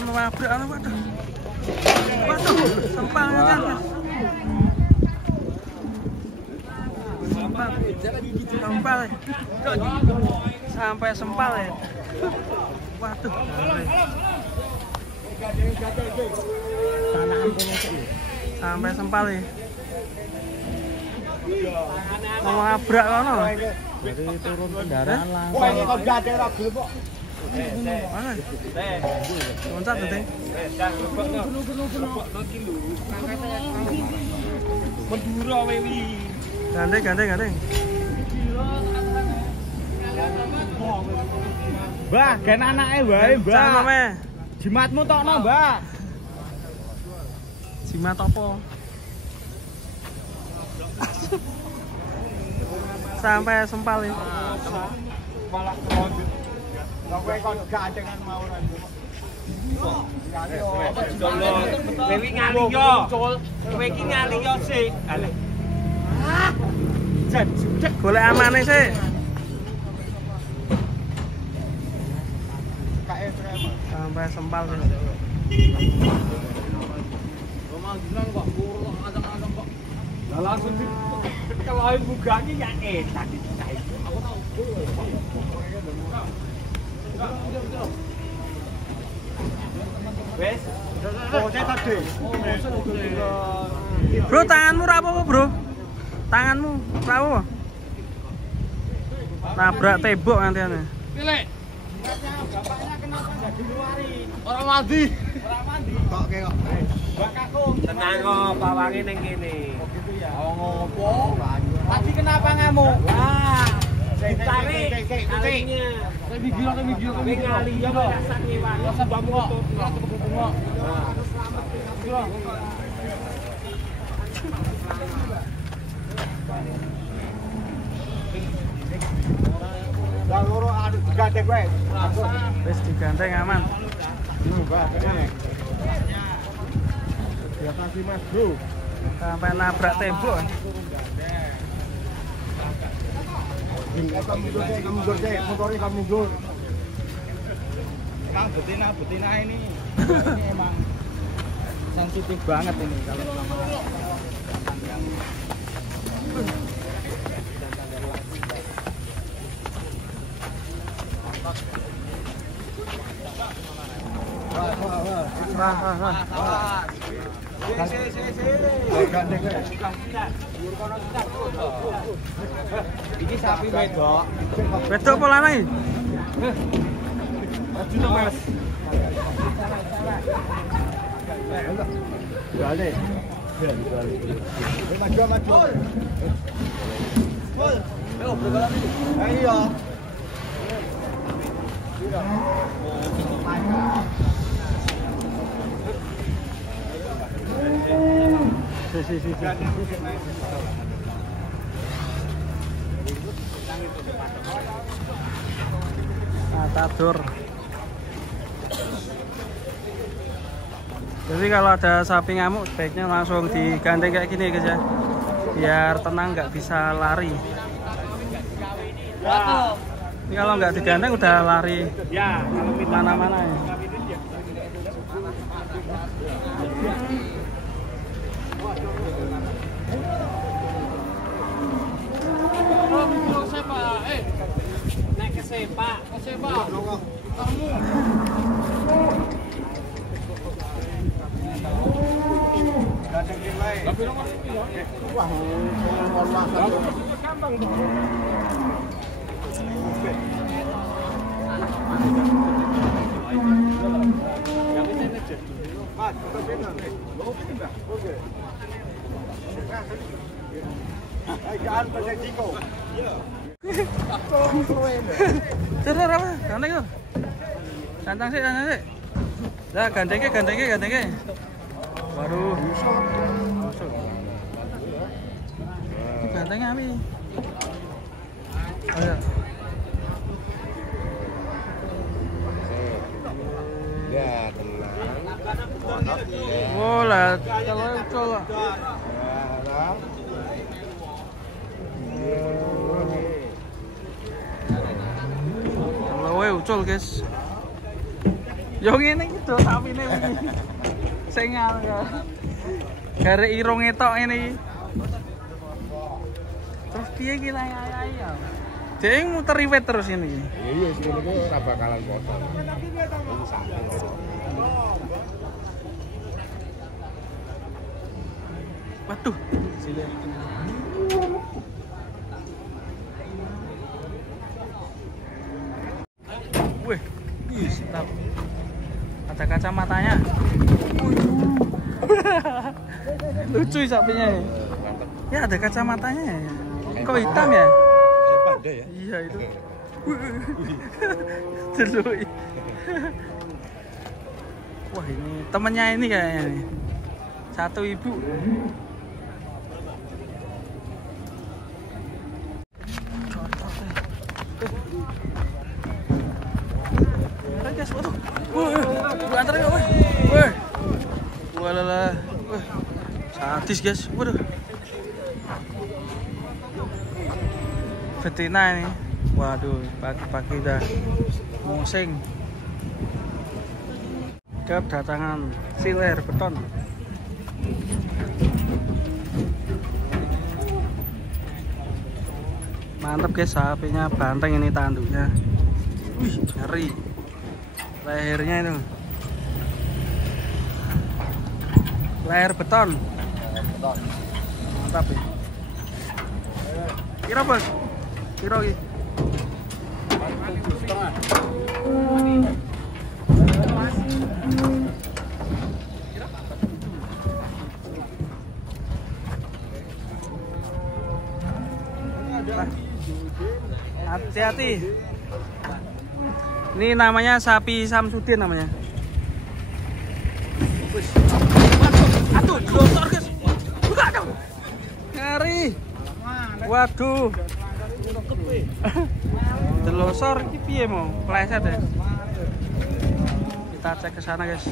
Ono wabrak ono waduh. Waduh, sempal kan. Sempal. Sampai sempal ya. Waduh. Sampai sempal ya. Mau ngabrak kono. Jadi turun kendaraan langsung. Wah, kok gade ora gelem kok. Mana? Loncat tuh, Teh. Madura wewi. Gandeng. Mbah, gen anake wae, Mbah. Sama me. Jimatmu tokno, Mbah. Jimat apa? Sampai sempal ya. Malah kondit. Kowe kon gandengan mau ora. Dewi ngali yo. Kowe iki ngali yo sik. Aleh. Jan sudek Golek amane sih. kae trem. Sampai sempal ya. Manggilan kok kurang adang-adang kok. Lah langsung dikelain bugani ya enak iki. Aku tahu. Wes, Oke tadi. Bro, tanganmu ora apa-apa, Bro? Tanganmu ora apa? Nabrak tembok nantiane. pilih. Bapaknya kenapa enggak diluarin? Orang mandi. Kok kok. Mbak Kakung. Tenang kok, pawange ning kene. Oh gitu ya. Oh ngopo? Tadi kenapa ngamuk? Wah, Tarik talinya. Kowe ngali yo kok rasa nyewa. Rasa bambu kok. Lah loro adu digandeng kowe. Wis digandeng aman. Ya kasih Mas Bro. Sampai nabrak tembok. Kamu mundur deh, motornya kamu mundur. Emang betina ini emang sensitif banget ini kalau sama yang Wah. ini sapi wedok. Wedok apa lanang? Maju Mas. Balik. Maju. Full. Ayo, bergerak. Ayo. Si. Matador. Jadi kalau ada sapi ngamuk sebaiknya langsung digandeng kayak gini guys ya, biar tenang nggak bisa lari. Ini kalau nggak digandeng udah lari mana-mana ya. Naik ke sepak. Wah, gampang dong. Cerah apa? Gandeng tuh. Santang sih. Lah gandengnya. Waduh. Gandengnya ami. Ayo. Ya, tenang. Oh lah, kalau ucul lah. Kalau ucul guys. Yo ngene iki do sapine iki. Sing ya. Gare irung etok ngene iki. Terus piye iki ya? Dek muter riwet terus ini. Iya, sing niku ora bakalan kotor. Waduh. Wih, mantap. Ada kacamatanya. Lucu sapinya ya. Ya ada kacamatanya ya. Kok hitam ya? Panda ya? Iya itu. Deloi. Wah ini temennya ini kayaknya nih. Satu ibu. Guys, waduh. Antar ya, weh. Weh. Walalah. Weh. Sadis, guys. Waduh. Betina ini. Waduh, pagi-pagi udah musing. Kedatangan siler beton. Mantap guys, sapinya banteng ini tanduknya. Wih, ngeri. Lehernya itu. Leher beton. Mantap ya. Kira bos? Kira iki. Hati-hati. Ini namanya sapi Samsudin namanya. Aduh, glosor guys. Buka dong. Ngeri. Waduh. Delosor iki piye mau? Pleset ya. Kita cek ke sana guys.